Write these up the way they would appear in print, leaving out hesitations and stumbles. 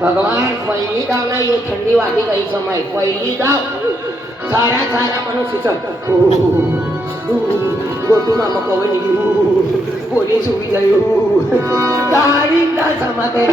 भगवान पहिली गाव नाही थंडी वाटी काही समय पहिली गाव सारा सारा माणूस गोटू मामा कवनी पोलीस उभी जाई गाडी का समाते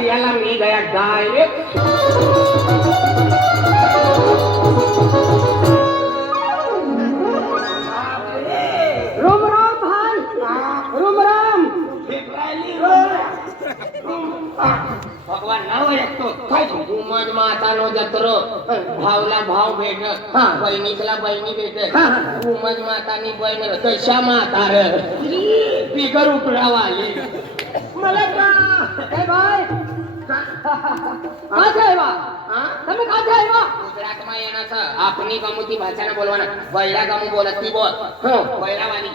याला मी गया डायरेक्ट रोम राम भाई रोम राम भगवान नाव ऐकतो काय उमज मातानो जत्रो भावला भाव भेट बहिणीला बहिणी भेट उमज मातानी बहीण कशा म्हातार पिकर उकडावा आली मला का ए भाई काथे आयवा તમે કાથે આયવા ગુજરાતમાં એના છે આપની ગમુતી ભાષાને બોલવાના બૈરા ગમુ બોલતી બોલ બૈરાવાની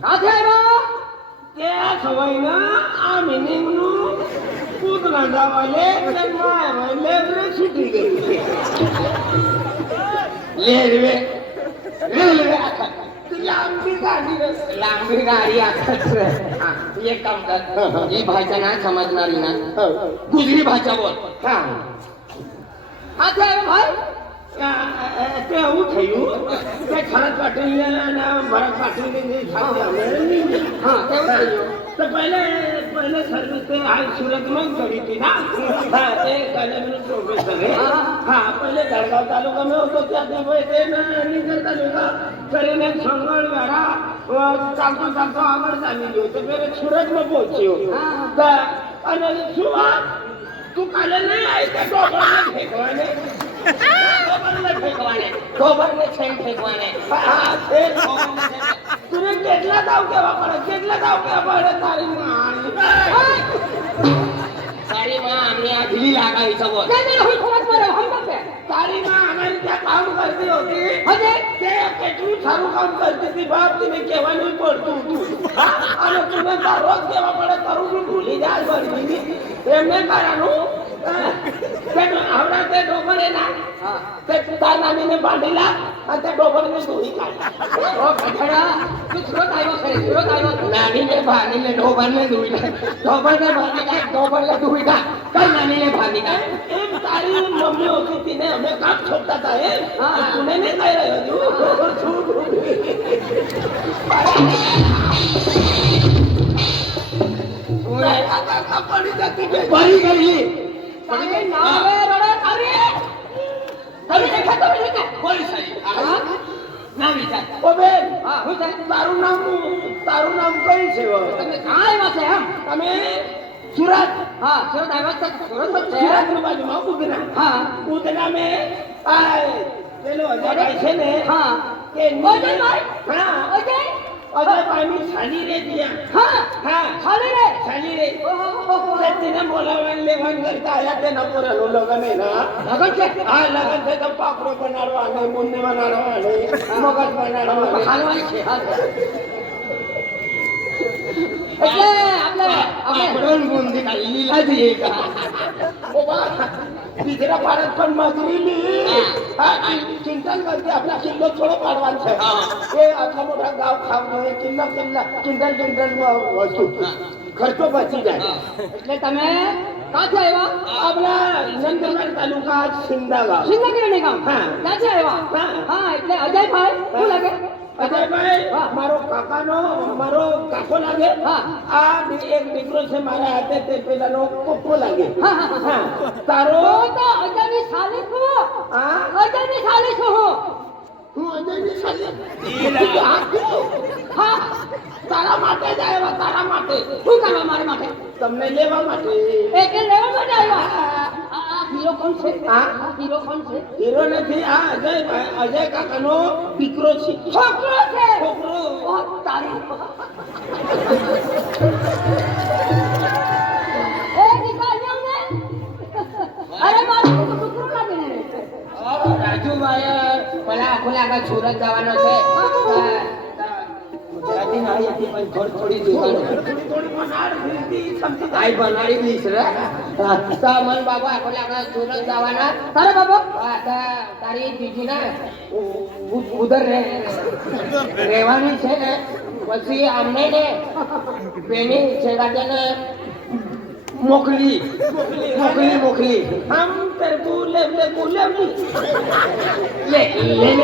કાથે આયવા તે સવાઈના આ મિનિંગનું પૂત લાંડાવાલે માય વાલે રે છૂટી ગઈ રેલવે રેલવે लांबी गाडी एक काम कर ही भाषा ना समजणारी ना गुजरी भाषा बोल હા ભાઈ તે એવું થયું કે ખરત પાટીલ અને ભરત પાટીલ હા કેવું થયું તો પહેલે સર્વિસ તે હાલ સુરતમાં જ કરી હતી ના તે કલેક્ટર પ્રોફેસર હા પહેલે ગઢગાવ તાલુકામાં હતો ત્યાંથી ભાઈ તે નીકળ તાલુકા કરીને સંગળ વેરા ચાલતો ચાલતો આગળ ચાલી ગયો તો પેલે સુરતમાં પહોંચ્યો અને શું વાત તું કાલે નહીં આવી તે ટોપરને ફેંકવાને ટોપરને છેન ફેંકવાને તુને કેટલા દાવ કેવા પડે તારી માં અમને આ ઢીલી લાગાવી શકો તારી માં અમારી ત્યાં કામ કરતી હતી તે કેટલું સારું કામ કરતી હતી બાપ તમે કહેવાનું પડતું હતું અને તુને દરરોજ કેવા પડે તારું ભૂલી જાય બની એમને કરાનું આવડા તે ડોબરે ના તે તાર નાનીને બાંધેલા અને તે ડોબરને ધોઈ કાઢ્યા નાનીને બાંધીને ડોબરને ધોઈ ડોબરને બાંધી કાઢ ડોબરને ધોઈ કાઢ કઈ નાનીને બાંધી કાઢ એમ તારી મમ્મી હોતી હતી ને અમે કામ છોડતા હતા એ તુને ને કઈ રહ્યો પડી ગઈ તારું નામ કઈ છે તમે સુરત હા સુરત આવ્યા સુરત બાજુમાં ઉદના હા ઉદના મેં પેલો અજયભાઈ છે ને હા કે અજયભાઈ હા અજય અજયભાઈની સાલી રે ત્યાં હા હા ખાલી રે સાલી રે ઓહો તેને બોલાવવાનું લેવાનું કરતા આયા તે નપોરેલું લગન હે ના લગન છે હા લગન છે તો પાપડો બનાડવા ને મુન્ને બનાડવા ને મગજ બનાડવા ખાલવાની છે એટલે આપણે બુંદી ના લીલા જઈએ બીજા ભારત પણ મજૂરી ચિંતા કરતી આપણા કિલ્લો થોડો પાડવાનો છે એ આટલા મોટા ગાવ ખાવાનું એ કિંડલ વસ્તુ ખર્ચો બચી જાય એટલે તમે ક્યાંથી આવ્યા આપણા નંદનગર તાલુકા સિંધા ગામ સિંગગીરી ગામ હા. ક્યાંથી આવ્યા હા એટલે અજયભાઈ શું લાગે અજયભાઈ હા. મારો કાકો લાગે હા. આ એક દીકરો છે મારા હાથે તે પેલાનો પપ્પો લાગે હા, હા, હા. તારો તો અજયની સાલી છું હા અજયની સાલી છું હું અજયની સાલી આ કેવું? હા તારા માટે જ આવ્યા તારા માટે શું કરવા મારા માટે તમને લેવા માટે એટલે લેવા માટે આવ્યા આ હીરો કોણ છે હા? આ હીરો કોણ છે હીરો નથી આ અજય કાકાનો દીકરો છે છોકરો છે છોકરો ઓ તારી એ દીકરીઓ ને અરે મારું તો છોકરો લાગે ને રાજુભાઈ પેલા ખુલાકા સુરત જવાનો છે ગુજરાતી ના હતી પણ થોડી થોડી મનાડ ફીરતી સમજી આઈ બનાવી દઈશ રે તો મન બાબા ખુલાકા સુરત જવાના તારે બાબા તારી બીજી ના ઉધર રહેવાની છે ને પછી અમને ને બેની છેગાટે ને મોકલી हम तेरे बोले લેને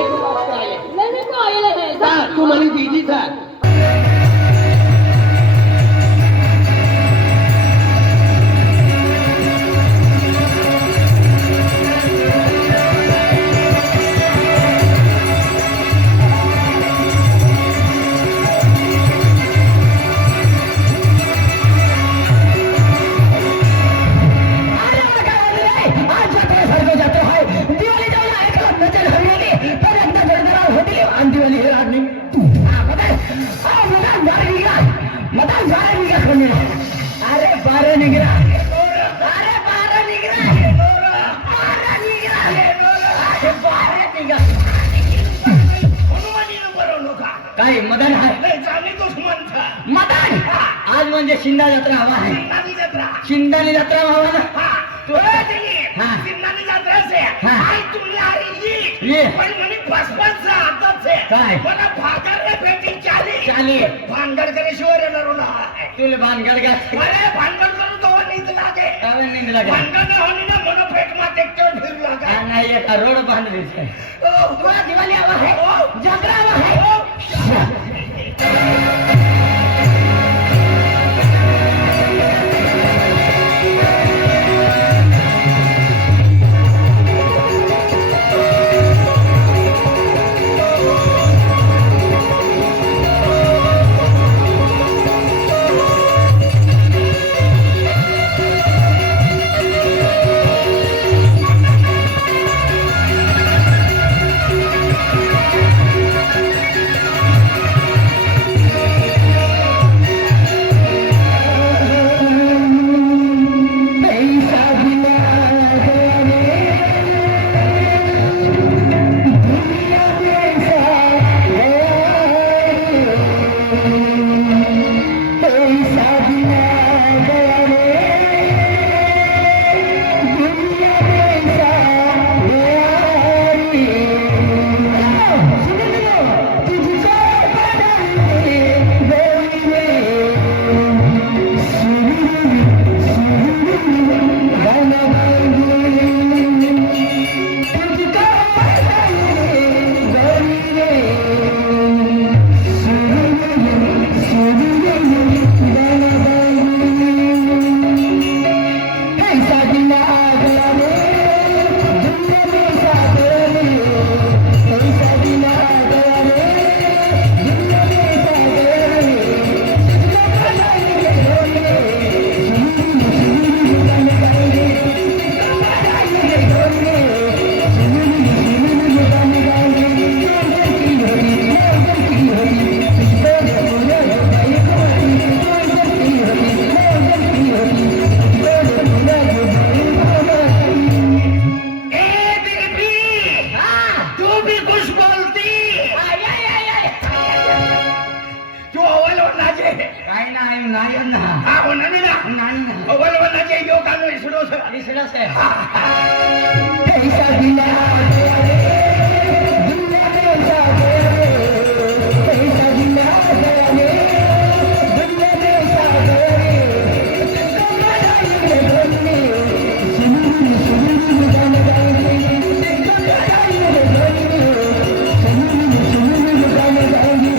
તો બાબા આલે લેને તો આયેલે હે તું મને દીદી થા काय मदन आहे मदन आज म्हणजे शिंदा जत्रा हवा आहे शिंदानी जत्रा हवा ना ये काय चाली भानगड करे शिवाय येणार ना तुला भानगड का अरे भानगड करू तो नींद लागे काय निंद लागा भानगड न होनी ना मन पेट मा टेक्टर फिर लागा नाही एक रोड बांधली છે ओ दिवाली आवा है जत्रा आवा है नाही ना हा होणार नाही ना नाही ना वलवलाचे योग आलो इसडो इसडस आहे पैसा दिला गया रे दुनिया में सागे रे पैसा दिला गया रे दुनिया में सागे रे कमाई रे सुनी सुनी गाने गाएंगे कमाई रे सुनी गाने गाएंगे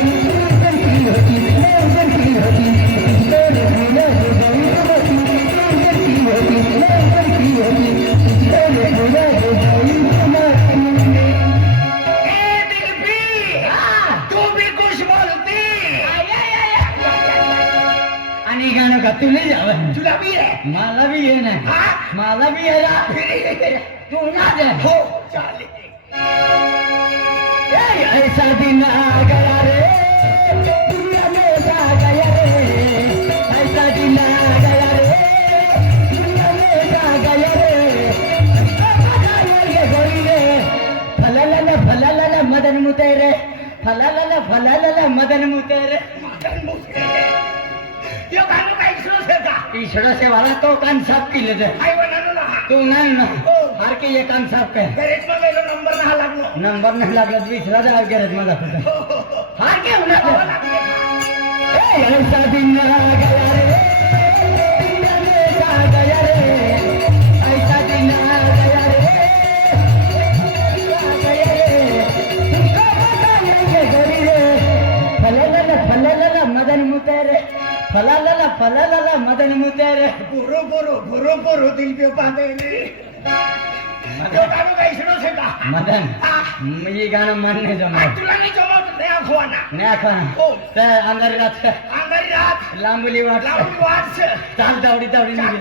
करती होती तेरे बिना गुजारी करती होती तेरे बिना गुजारी तू भी कुछ बोलती आणि गाणं का तुला जावं तुला भी आहे मला बी ये ना हा? मला बी ये ना तू ना दे हो चालेल ऐसा दिन आ गया रे दुनिया में सा गया रे ऐसा दिन आ गया रे दुनिया में सा गया रे गोरी रे फलाला मदन मुतेरे फलाला मदन मुतेरे यो गाणं काय इसरो से का ईश्वर से वाला तो कान साफ केले दे आई बनानो ना तू नाही ना हार के ये कान साफ कर गॅरेज मध्ये गेलो नंबर ना लागलो नंबर नाही लागला दुसरा जाव गॅरेज मध्ये हार के होणार ऐसा दिन आ गया रे दुनिया में सा गया रे ऐसा दिन आ गया रे तुमको बताएंगे गोरी रे फलाला मदन मुतेरे फलाला मदन मुतेरे पुरो दिल पे पाते ने यो गाणं काय इसरो से का मदन ये गाणं म्हणणे जमा आज तुला नाही जमत नाही आखवाना नाही खाना हो. तर अंधारी रात अंधारी रात लांबली वाट लावून वाच चाल दावडी निघाली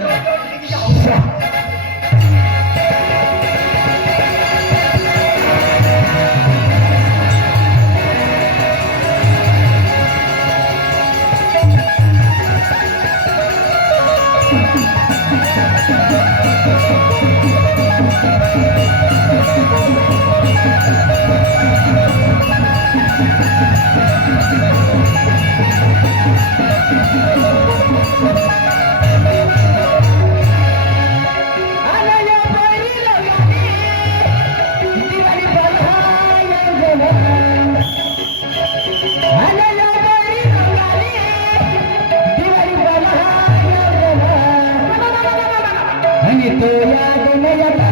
तो याद नहीं आता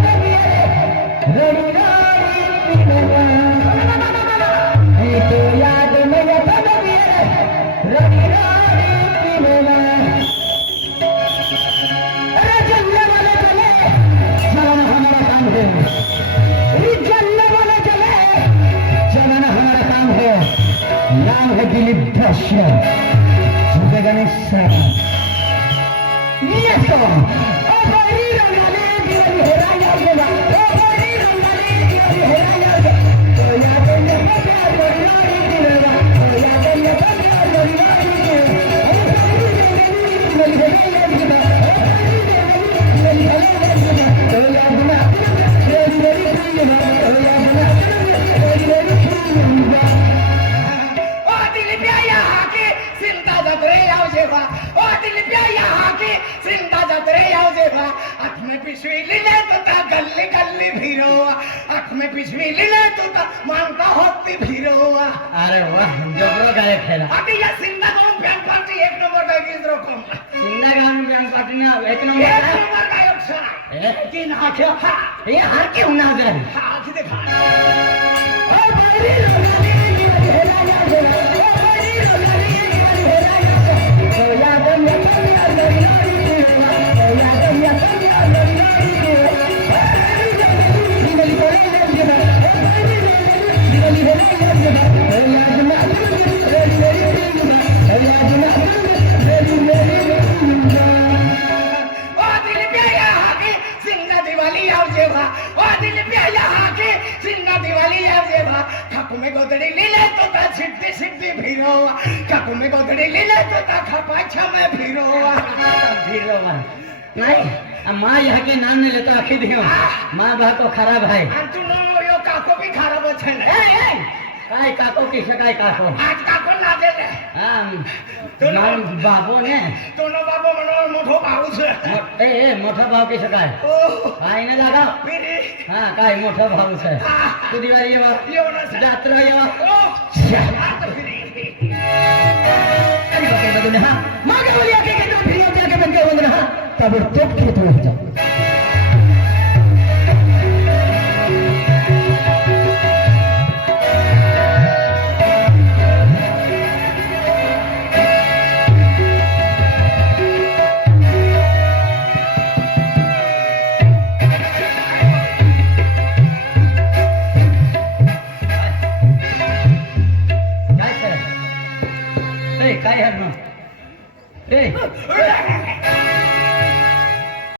रड़ी राड़ी तो याद नहीं आता रड़ी राड़ी अरे जलने वाले चले जमाना हमारा काम है जलने वाले चले जमाना हमारा काम है नाम है दिलीप दर्शन गणेश ये सॉन्ग पिशवी लिले तो गल्ली गल्ली फिरोवा आँख में पिशवी लिले तो मानता होती फिरोवा अरे वाह जबरो गायक खेळा अभी या सिंधा गाँव बँक पार्टी एक नंबर का गीत रकम सिंधा गाणं बँक पाटीना एक एक नंबर नंबर गायक सा तीन हात हे हार के होणार जाय हाँ किती खा में गोदड़ी लीले तो ता छिट्टी छिट्टी फिरोवा काकू में गोदड़ी लीले तो ता खपाछा में फिरोवा नाही माँ यहाँ के नाम नहीं लेता आखिर दियो माँ बा तो खराब है तू नो यो काको भी खराब है काय काको किसे काय काको आज काको ना दे बाबो ने तो ना बाबा म्हणून मोठो भाऊच ए मोठा भाव कसं काय ओ काय ना लागा पिरी हा काय मोठा भाऊच आहे तू दिवाळी येवा येऊ ना यात्रा येवा ओ आता पिरी आणि बघायला तुम्ही हा मागे वली आके के तो फिर जाके बन के बंद रहा ताबड़तोड़ खेत रह जा काय सर ए काय हर ना ए